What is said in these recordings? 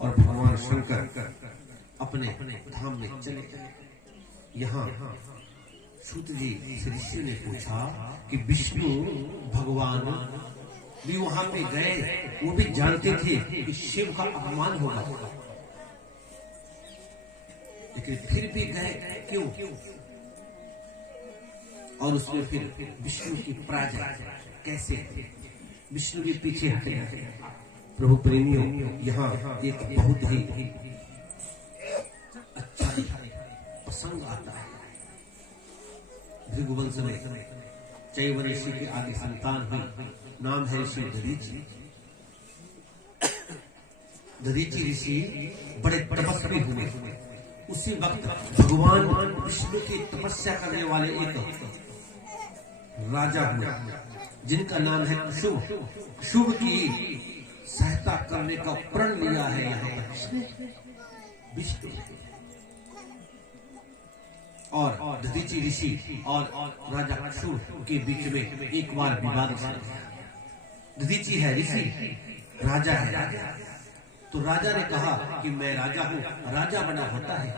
और भगवान शंकर अपने धाम में चले गए। यहाँ सूत जी से ऋषि ने पूछा कि विष्णु भगवान भी वहां पे गए, वो भी जानते थे कि शिव का अपमान होगा, लेकिन फिर भी गए क्यों? और उसमें फिर विष्णु की पराजय कैसे? विष्णु के पीछे हटे। प्रभु प्रेमियों, यहाँ एक बहुत ही अच्छा प्रसंग आता है। भृगुवंश में चैव ऋषि के आगे संतान हुई, नाम है ऋषि दधीचि। दधीचि ऋषि बड़े तपस्वी हुए। उसी वक्त भगवान विष्णु की तपस्या करने वाले एक राजा हुए, जिनका नाम है शुभ। शुभ की सहायता करने का प्रण लिया है यहाँ पर विष्णु और दधीचि ऋषि और राजा शुभ के बीच में एक बार विवाद हुआ। दधीचि है ऋषि, राजा है। तो राजा ने कहा कि मैं राजा हूँ। राजा बना होता है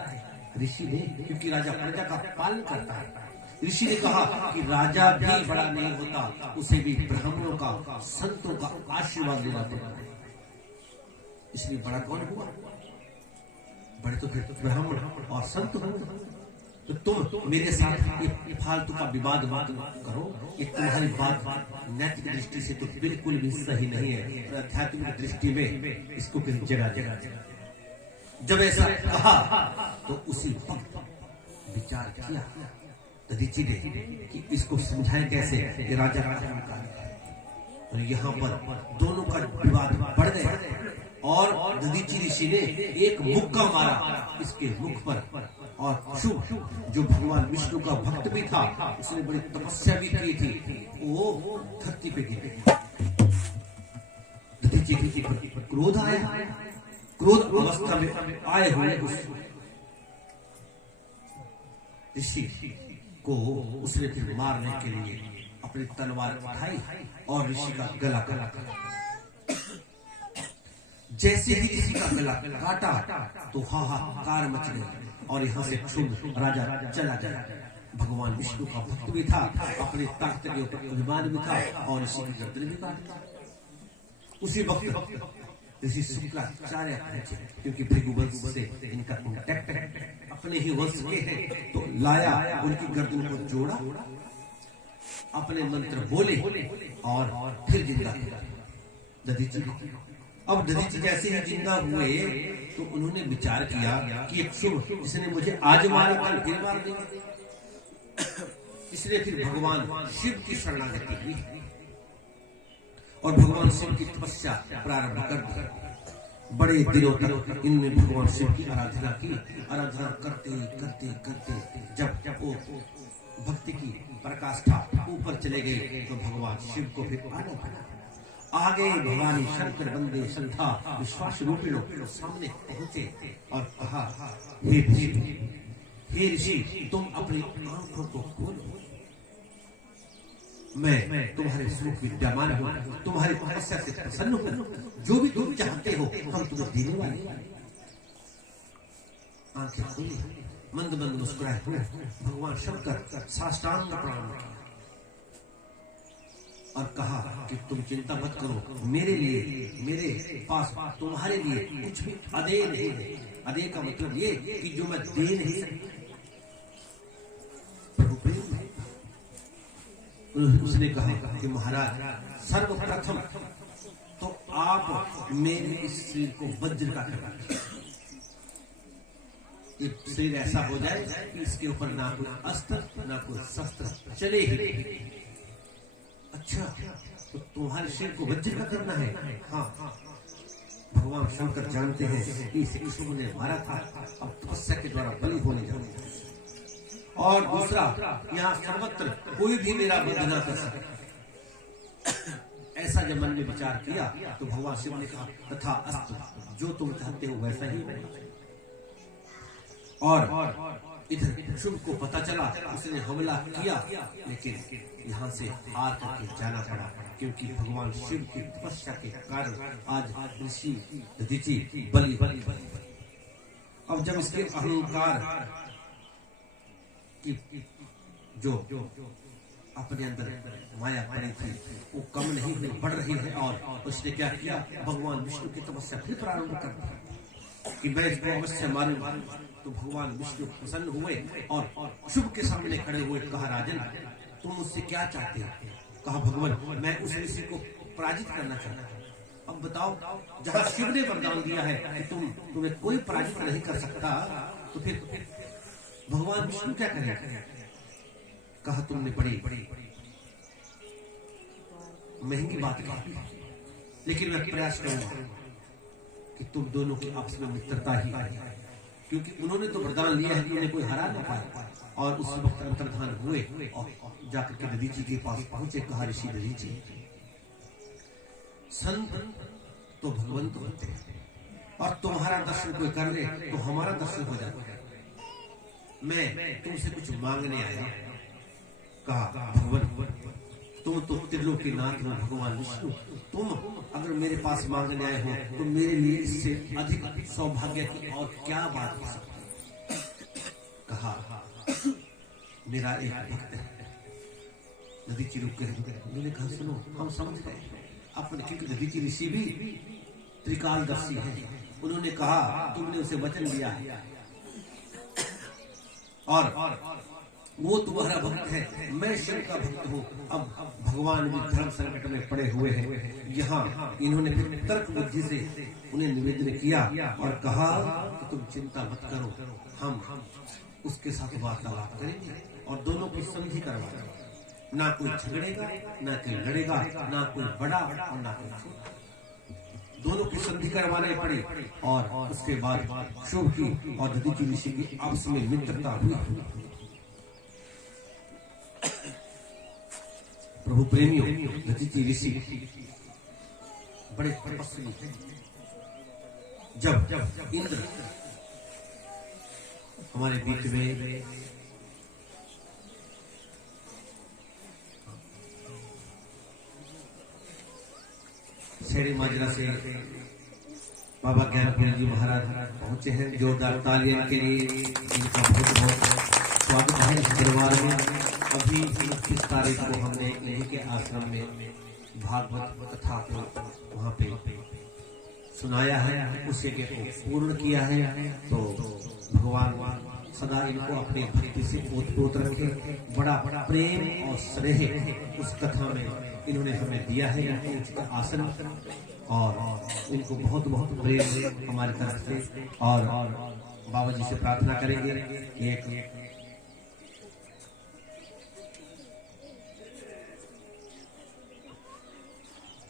ऋषि ने, क्योंकि राजा प्रजा का पालन करता है। ऋषि ने कहा कि राजा भी बड़ा नहीं होता, उसे भी ब्राह्मणों का, संतों का आशीर्वाद लेना पड़ता है। इसलिए बड़ा कौन हुआ? बड़े तो फिर ब्राह्मण और संत होंगे। तो तुम मेरे साथ एक फालतू का विवाद मत करो। ये तुम्हारी बात नैतिक दृष्टि से तो बिल्कुल भी सही नहीं है, और आध्यात्मिक दृष्टि में इसको कहीं जगह। जब ऐसा कहा तो उसी वक्त विचार किया दधीचि ने कि इसको समझाएं कैसे कि राजा का अहंकार है। तो यहाँ पर दोनों का विवाद बढ़ गया और दधीचि ऋषि ने एक मुक्का मारा इसके मुख पर। और शुभ जो भगवान विष्णु का भक्त भी था, उसने बड़ी तपस्या भी की थी, वो धरती पे गिर गया। दधीचि ऋषि पर क्रोध आया। क्रोध अवस्था में आए हुए उस ऋषि को उसने फिर मारने के लिए अपनी तलवार उठाई और ऋषि का गला काटा। जैसे ही ऋषि का गला काटा तो हाहाकार मच गई और यहाँ से शुभ राजा चला गया। भगवान विष्णु का भक्त भी था, अपने ताकत के ऊपर अभिमान भी था और ऋषि की गर्दन भी काटी। उसी वक्त ऋषि शुक्राचार्य पहुंचे, क्योंकि भृगुवंश से इनका कॉन्टैक्ट है, अपने ही वंश के हैं। तो लाया, उनकी गर्दन को जोड़ा, अपने मंत्र बोले और फिर जिंदा किया दधीचि को। अब दधीचि जैसे ही जिंदा हुए तो उन्होंने विचार किया कि एक शुभ जिसने मुझे आज मारा कल फिर मार देंगे। इसलिए फिर भगवान शिव की शरणागति हुई और भगवान शिव की तपस्या प्रारंभ कर दी। बड़े दिनों तक इनने भगवान शिव की आराधना की। आराधना करते करते करते जब वो भक्ति की प्रकाष्ठा ऊपर चले गए तो भगवान शिव को फिर आगे भवानी शंकर वंदे श्रद्धा विश्वास रूपिणों सामने पहुंचे और कहा, हे ऋषि, तुम अपनी आंखों को खोलो। मैं तुम्हारे सुख विद्यमान हूँ, तुम्हारी तपस्या से प्रसन्न हूँ, जो भी तुम चाहते हो हम तुम्हें देने वाले। आंखें खोली, मंद मंद मुस्कुराए हुए भगवान शंकर साष्टांग प्रणाम किया और कहा कि तुम चिंता मत करो, मेरे लिए, मेरे पास तुम्हारे लिए कुछ भी अदेय नहीं है। अदेय का मतलब ये कि जो मैं दे नहीं सकता। उसने कहा कि महाराज, सर्वप्रथम तो आप मेरे इस शरीर को वज्र का करा, शरीर ऐसा हो जाए कि इसके ऊपर ना कोई अस्त्र ना कोई शस्त्र चले ही। अच्छा, तो तुम्हारे शरीर को वज्र का करना है? हाँ, भगवान शंकर जानते हैं कि इसे शुभ ने मारा था, अब तपस्या के द्वारा बलि होने जा रहा है। और दूसरा, यहाँ सर्वत्र कोई भी मेरा वध न कर सके। ऐसा जब मन में विचार किया तो भगवान शिव ने कहा, तथा अस्तु, जो तुम चाहते हो वैसा ही होगा। और इधर शुभ को पता चला, उसने हमला किया, लेकिन यहाँ से हार करके जाना पड़ा, क्योंकि भगवान शिव की तपस्या के कारण आज ऋषि दधीचि बलि। अब जब इसके अहंकार की जो अपने अंदर माया पड़ी थी वो कम नहीं हुई, बढ़ रही है, और उसने क्या किया, भगवान विष्णु की तपस्या फिर प्रारंभ कर दी कि मैं इसको अवश्य मारूंगा। तो भगवान विष्णु प्रसन्न हुए और शुभ के सामने खड़े हुए कहा, राजन तुम मुझसे क्या चाहते हो? कहा, भगवान मैं उस ऋषि को पराजित करना चाहता हूँ। अब बताओ, जहाँ शिव ने वरदान दिया है कि तुम्हें कोई पराजित नहीं कर सकता, तो फिर भगवान विष्णु क्या करेंगे? कहा, तुमने बड़ी महंगी बात कही, लेकिन मैं प्रयास करूंगा कि तुम दोनों की आपस में मित्रता ही आए, क्योंकि उन्होंने तो वरदान लिया है कि उन्हें कोई हरा न पाए। और उस वक्त अंतर्धान हुए और जाकर के दधीचि के पास पहुंचे। कहा, ऋषि दधीचि, संत तो भगवंत होते हैं, और तुम्हारा दर्शन कोई कर ले तो हमारा दर्शन हो जाता है। मैं तुमसे कुछ मांगने आया। कहा, भगवान तुम तो त्रिलोकी नाथ हो, भगवान विष्णु, तुम अगर मेरे पास मांगने आए हो तो मेरे लिए इससे अधिक सौभाग्य की और क्या बात हो सकती है? कहा, मेरा एक भक्त है। दधीचि रुक गए। मैंने कहा, सुनो, हम समझ गए अपने, क्योंकि दधीचि ऋषि भी त्रिकालदर्शी है। उन्होंने कहा, तुमने उसे वचन दिया है और वो तुम्हारा भक्त है, मैं शिव का भक्त हूँ। अब भगवान भी धर्म संकट में पड़े हुए हैं। यहाँ इन्होंने फिर तर्क बुद्धि से उन्हें निवेदन किया और कहा कि तुम चिंता मत करो, हम उसके साथ वार्तालाप करेंगे और दोनों की संधि करवाएंगे। ना कोई झगड़ेगा, ना कोई लड़ेगा, ना कोई बड़ा और ना कोई छोटा। दोनों की संधि करवाने पड़ी और उसके बाद शुभ की और दधीचि ऋषि की आपस में मित्रता हुई। प्रभु प्रेमियों, दधीचि ऋषि बड़े तपस्वी हैं। जब इंद्र हमारे बीच में शेरी माजरा से बाबा ज्ञानपुरी जी महाराज पहुंचे हैं, जोरदार तालियां के लिए इनका बहुत बहुत स्वागत है इस दरबार में। अभी 29 तारीख को हमने इन्हीं के आश्रम में भागवत कथा को वहाँ पे सुनाया है, उस यज्ञ को पूर्ण किया है। तो भगवान सदा इनको अपनी भक्ति से ओतप्रोत रखे। बड़ा प्रेम और स्नेह उस कथा में इन्होंने हमें दिया है, इनको उचित आसन, और इनको बहुत बहुत प्रेम हमारी तरफ से। और बाबा जी से प्रार्थना करेंगे एक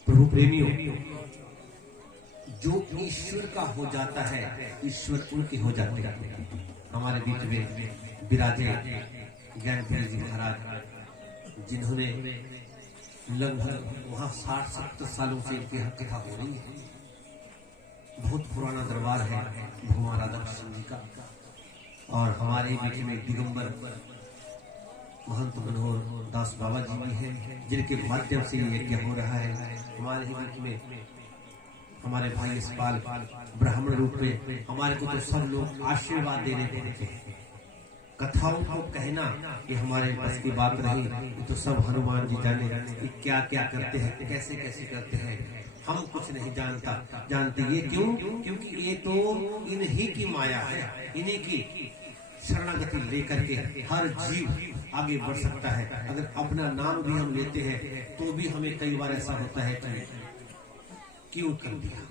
प्रभु प्रेमियों, जो ईश्वर का हो जाता है ईश्वर उनके हो जाते हैं। हमारे बीच में विराजे ज्ञानपुरी जी महाराज, जिन्होंने लगभग वहाँ 60-70 सालों से इनकी कथा हो रही है। बहुत पुराना दरबार है भगवान राधा कृष्ण जी का। और हमारे बीच में दिगंबर महंत मनोहर दास बाबा जी भी हैं, जिनके माध्यम से ये यज्ञ हो रहा है। हमारे ही बीच में हमारे भाई यशपाल ब्राह्मण रूप में, हमारे को तो सब लोग आशीर्वाद देने पहुंचे। कथाओं को कहना कि हमारे बस की बात रही, ये तो सब हनुमान जी जाने कि क्या क्या करते हैं, कैसे कैसे करते हैं। हम कुछ नहीं जानते। ये क्यों? क्योंकि ये तो इन्हीं की माया है, इन्हीं की शरणागति लेकर के हर जीव आगे बढ़ सकता है। अगर अपना नाम भी हम लेते हैं तो भी हमें कई बार ऐसा होता है कि क्यों कर दिया।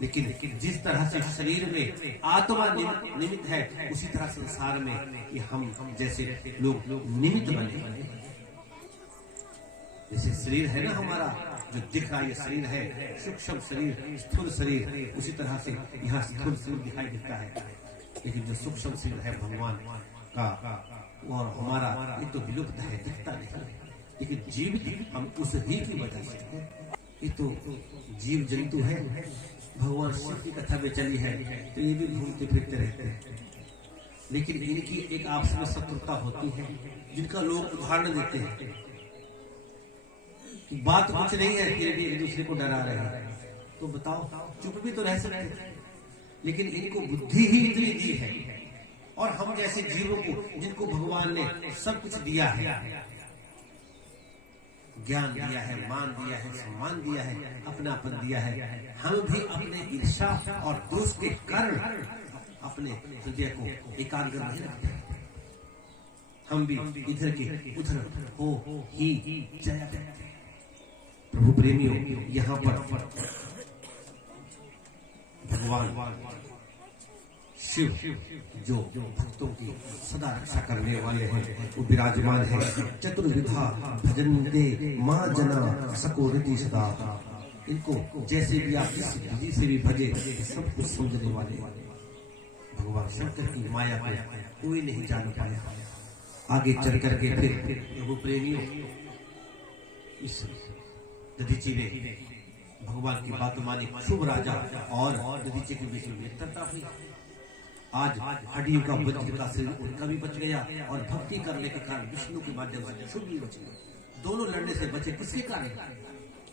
लेकिन जिस तरह से शरीर में आत्मा निमित्त है, उसी तरह संसार में ये हम जैसे लोग निमित्त बने। जैसे शरीर है ना हमारा, जो दिख रहा ये शरीर है, सूक्ष्म शरीर, स्थूल शरीर, उसी तरह से यहाँ स्थूल शरीर दिखाई देता है। लेकिन जो सूक्ष्म शरीर है भगवान का और हमारा, ये तो विलुप्त है, दिखता नहीं। लेकिन जीवित हम उस ही की वजह से हैं। ये तो जीव जंतु है, भगवान शिव की कथा में चली है तो ये भी घूमते फिरते रहते हैं। लेकिन इनकी एक आपस में शत्रुता होती है, जिनका लोग उदाहरण देते हैं। बात कुछ नहीं है, फिर भी एक दूसरे को डरा रहे हैं। तो बताओ, चुप भी तो रह सकते थे, लेकिन इनको बुद्धि ही इतनी दी है। और हम जैसे जीवों को, जिनको भगवान ने सब कुछ दिया है, ज्ञान दिया है, मान दिया है, सम्मान दिया है, अपनापन दिया है, हम भी अपने ईर्ष्या और दोष के कारण अपने हृदय को एकाग्र नहीं रखते। हम भी इधर के उधर हो ही जाया करते हैं। प्रभु प्रेमियों, यहाँ पर भगवान शिव जो भक्तों की सदा रक्षा करने वाले हैं, वो विराजमान है। चतुर्विधा भजन दे माँ जना सको रीति सदा। इनको जैसे भी आप जिस विधि से भी भजे, सब कुछ समझने वाले भगवान शंकर की माया को कोई नहीं जान पाया। आगे चल करके फिर प्रभु प्रेमियों, इस दधीची ने भगवान की बात मानी। शुभ राजा और दधीची के बीच में मित्रता हुई। आज हड्डियों का वज्र का शरीर उनका भी बच गया, और भक्ति करने के कारण विष्णु के माध्यम से शुभ भी बच गया। दोनों लड़ने से बचे, किसके कारण?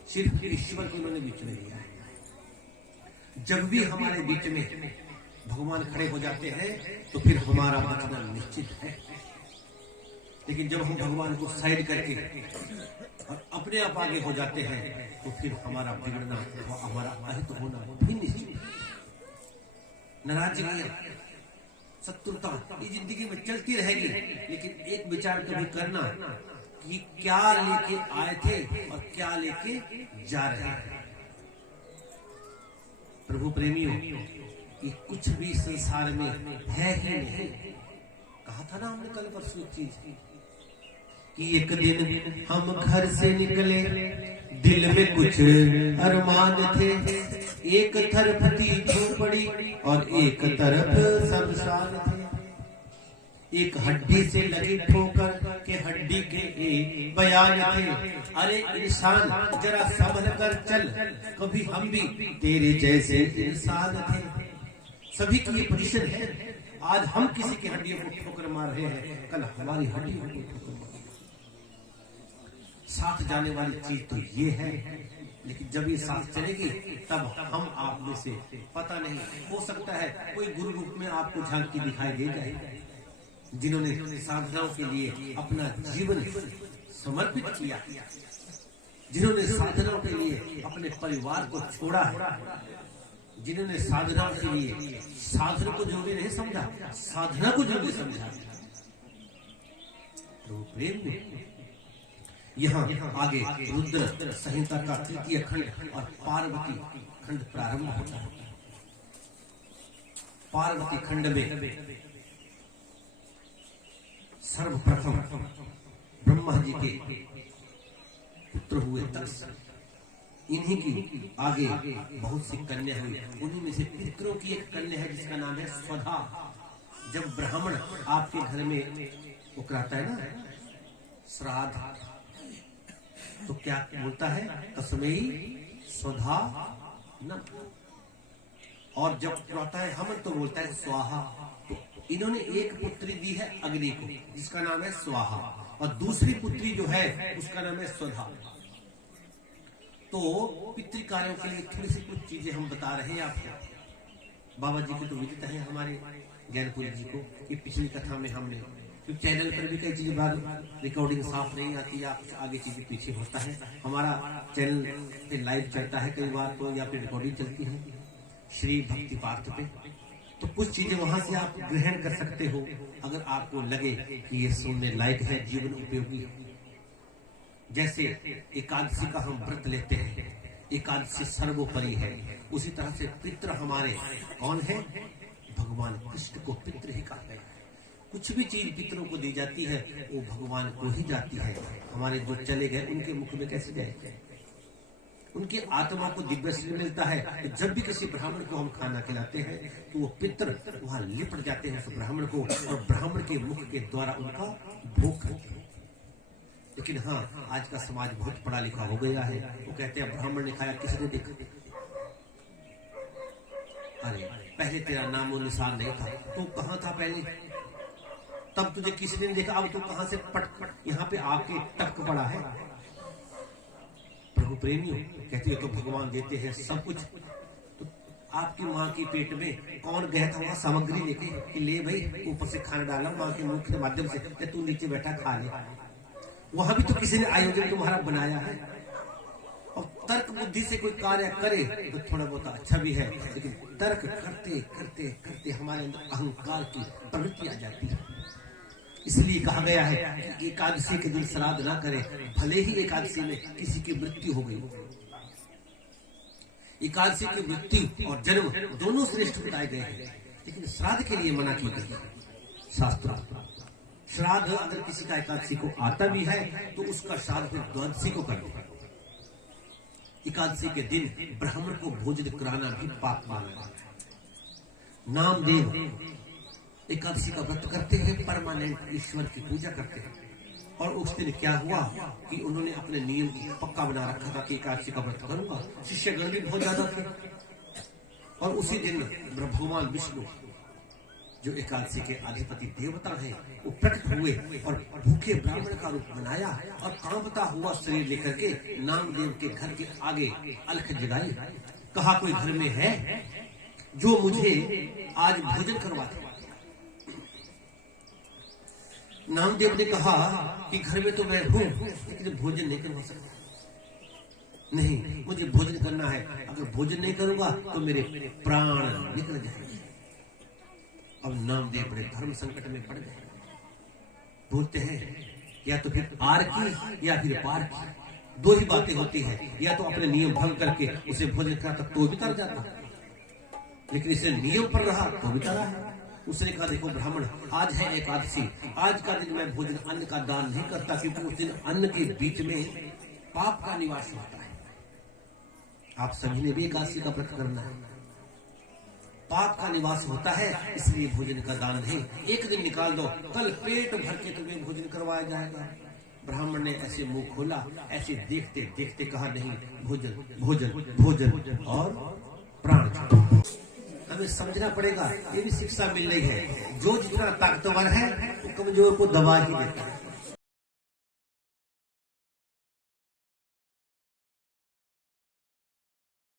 सिर्फ ईश्वर को उन्होंने बीच में लिया है। जब भी हमारे बीच में भगवान खड़े हो जाते हैं, तो फिर हमारा बचना निश्चित है। लेकिन जब हम भगवान को साइड करके और अपने आप आगे हो जाते हैं, तो फिर हमारा बिगड़ना, हमारा अहित होना भी निश्चित है। नाराजगी, शत्रुता ये जिंदगी में चलती रहेगी, लेकिन एक विचार कभी करना कि क्या लेके आए थे और क्या लेके जा रहे हैं। प्रभु प्रेमियों, ये कुछ भी संसार में है ही नहीं। कहा था ना हमने कल परसों एक चीज, कि एक दिन हम घर से निकले, दिल में कुछ अरमान थे। एक तरफ थी झोपड़ी और एक तरफ शमशान थे। एक हड्डी से लगी ठोकर के हड्डी के एक बयान थे। अरे इंसान जरा संभल कर चल, कभी हम भी तेरे जैसे इंसान थे। सभी की ये पोजीशन है। आज हम किसी की हड्डियों को ठोकर मार रहे हैं, कल हमारी हड्डियों को ठोकर मार। साथ जाने वाली चीज तो ये है, लेकिन जब ये साथ चलेगी तब हम आप में से पता नहीं, हो सकता है कोई गुरु रूप में आपको झांकी दिखाई दे जाए, जिन्होंने साधनाओं के लिए अपना जीवन समर्पित किया, जिन्होंने साधनाओं के लिए अपने परिवार को छोड़ा है, जिन्होंने साधनाओं के लिए साधन को जरूरी नहीं समझा, साधना को जरूरी समझा। तो प्रेम में यहाँ आगे रुद्र संहिता का तृतीय खंड और पार्वती खंड प्रारंभ होता है। पार्वती खंड में सर्वप्रथम ब्रह्मा जी के पुत्र हुए तक्ष। इन्हीं की आगे बहुत सी कन्या हुई। उन्हीं में से पितरों की एक कन्या है जिसका नाम है स्वधा। जब ब्राह्मण आपके घर में वो कराता है ना श्राद्ध, तो क्या बोलता है? तस्मै स्वधा न। और जब कराता है हवन तो बोलता है स्वाहा। तो इन्होंने एक पुत्री दी है अग्नि को, जिसका नाम है स्वाहा, और दूसरी पुत्री जो है उसका नाम है स्वधा। तो पितृकार्यों के लिए थोड़ी सी कुछ चीजें हम बता रहे हैं आपको। बाबा जी की तो विदित है हमारे ज्ञानपुरी जी को, कि पिछली कथा में हमने, क्योंकि चैनल पर भी कई चीजें बाद रिकॉर्डिंग साफ नहीं आती, आप आगे चीजें पीछे होता है। हमारा चैनल पे लाइव चलता है कई बार, तो या फिर रिकॉर्डिंग चलती है श्री भक्ति पार्थ पे, तो कुछ चीजें वहां से आप ग्रहण कर सकते हो अगर आपको लगे कि ये सुनने लायक है, जीवन उपयोगी। जैसे एकादशी का हम व्रत लेते हैं, एकादशी सर्वोपरि है, उसी तरह से पितृ हमारे कौन है? भगवान कृष्ण को पितृ ही कहा गया है। कुछ भी चीज पितरों को दी जाती है वो भगवान को ही जाती है। हमारे जो चले गए उनके मुख में कैसे जाए? उनकी आत्मा को दिव्य शरीर मिलता है। तो जब भी किसी ब्राह्मण को हम खाना खिलाते हैं तो वो पितर वहां लिपट जाते हैं उस ब्राह्मण को, और ब्राह्मण के मुख के द्वारा उनका भोग करते हैं। लेकिन हाँ, आज का समाज बहुत पढ़ा लिखा हो गया है। वो कहते हैं ब्राह्मण ने खाया, किसने देखा? अरे पहले तेरा नामो निशान नहीं था, तू कहाँ था पहले? तब तुझे किसी ने देखा, अब तू कहां से पट यहाँ पे आके टपक पड़ा है। प्रभु प्रेमियों कहते हो तो भगवान देते हैं सब कुछ। तो आपकी माँ के पेट में कौन गया था वहां सामग्री लेके कि ले भाई ऊपर से खाना डाला माँ के मुख के माध्यम से, तू नीचे बैठा खा ले। वहां भी तो किसी ने आयोजन तुम्हारा बनाया है। और तर्क बुद्धि से कोई कार्य करे तो थोड़ा बहुत अच्छा भी है, लेकिन तर्क करते करते करते हमारे अंदर अहंकार की प्रवृत्ति आ जाती है। इसलिए कहा गया है कि एकादशी के दिन श्राद्ध ना करें, भले ही एकादशी में किसी की मृत्यु हो गई। एकादशी की मृत्यु और जन्म दोनों श्रेष्ठ बताए गए हैं, लेकिन श्राद्ध के लिए मना की गई शास्त्र। श्राद्ध अगर किसी का एकादशी को आता भी है तो उसका श्राद्ध फिर द्वादशी को कर दो। एकादशी के दिन ब्राह्मण को भोजन कराना भी पाप माना जाता है। नामदेव एकादशी का व्रत करते हैं, परमानेंट ईश्वर की पूजा करते हैं। और उस दिन क्या हुआ कि उन्होंने अपने नियम को पक्का बना रखा था कि एकादशी का व्रत करूंगा। शिष्यगण भी बहुत ज्यादा थे। और उसी दिन भगवान विष्णु जो एकादशी के अधिपति देवता हैं वो प्रकट हुए और भूखे ब्राह्मण का रूप बनाया और कांपता हुआ शरीर लेकर के नामदेव के घर के आगे अलख जगाई। कहा कोई घर में है जो मुझे आज भोजन करवाते। नामदेव ने कहा कि घर में तो मैं हूं, लेकिन भोजन नहीं करवा सकता। नहीं, मुझे भोजन करना है। अगर भोजन नहीं करूंगा तो मेरे प्राण निकल जाएंगे। अब नामदेव बड़े धर्म संकट में पड़ गए। बोलते हैं या तो फिर आर की या फिर पार की, दो ही बातें होती हैं। या तो अपने नियम भंग करके उसे भोजन कराता तो भी तर जाता, लेकिन इसे नियम पर रहा तो भी तरा है। उसने कहा देखो ब्राह्मण, आज है एकादशी, आज का दिन मैं भोजन अन्न का दान नहीं करता, क्योंकि उस दिन अन्न के बीच में पाप का निवास होता है। आप सभी ने भी एकादशी का व्रत करना है। पाप का निवास होता है, इसलिए भोजन का दान नहीं। एक दिन निकाल दो, कल पेट भर के तुम्हें भोजन करवाया जाएगा। ब्राह्मण ने ऐसे मुंह खोला, ऐसे देखते देखते कहा नहीं, भोजन भोजन भोजन और प्राण। हमें समझना पड़ेगा, ये भी शिक्षा मिल रही है। जो जितना ताकतवर है वो कमजोर को दबा ही देता है।